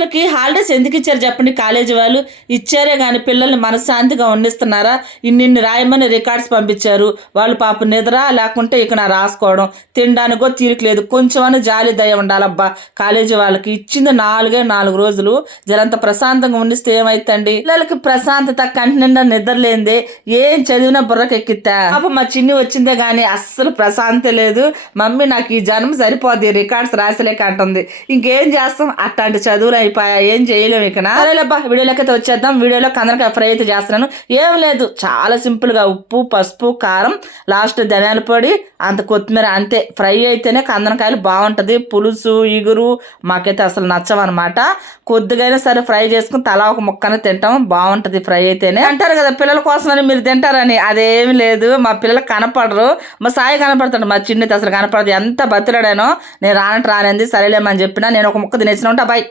అసలుకి హాలిడేస్ ఎందుకు ఇచ్చారు చెప్పండి కాలేజీ వాళ్ళు? ఇచ్చారే కానీ పిల్లల్ని మనశ్శాంతిగా వండిస్తున్నారా? ఇన్నిన్ని రాయమని రికార్డ్స్ పంపించారు. వాళ్ళు పాప నిద్ర లేకుంటే ఇక నా రాసుకోవడం తినడానికో తీరిక లేదు. కొంచెమన్నా జాలి దయ ఉండాలబ్బా కాలేజీ వాళ్ళకి. ఇచ్చింది 4 రోజులు జరంత ప్రశాంతంగా ఉండిస్తే ఏమైతండి? పిల్లలకి ప్రశాంతత కంటి నిండా నిద్ర లేదే ఏం చదివినా బుర్రకి ఎక్కిద్దా? పాప మా చిన్ని వచ్చిందే గానీ అస్సలు ప్రశాంతే లేదు. మమ్మీ నాకు ఈ జన్మ సరిపోద్ది రికార్డ్స్ రాసలేక అంటుంది. ఇంకేం చేస్తాం, అట్లాంటి చదువులు అయిపోయా, ఏం చేయలేము ఇక. సరేలేబ్బా వీడియోలోకి అయితే వచ్చేద్దాం. వీడియోలో కందనకాయ ఫ్రై అయితే చేస్తున్నాను. ఏం లేదు, చాలా సింపుల్ గా ఉప్పు పసుపు కారం లాస్ట్ ధనియాల పొడి అంత కొత్తిమీర అంతే. ఫ్రై అయితేనే కందనకాయలు బాగుంటది. పులుసు ఇగురు మాకైతే అసలు నచ్చవన్నమాట. కొద్దిగైనా సరే ఫ్రై చేసుకుని తలా ఒక ముక్కనే తింటాం, బాగుంటది ఫ్రై అయితేనే. అంటారు కదా పిల్లల కోసమని మీరు తింటారని, అదేమి లేదు. మా పిల్లలు కనపడరు, మా సాయి కనపడతాడు, మా చిన్నది అసలు కనపడదు. ఎంత బతిలాడానో నేను రానంటే రానంది. సరేలేమని చెప్పినా నేను ఒక ముక్క తినేసిన ఉంటా. బాయ్.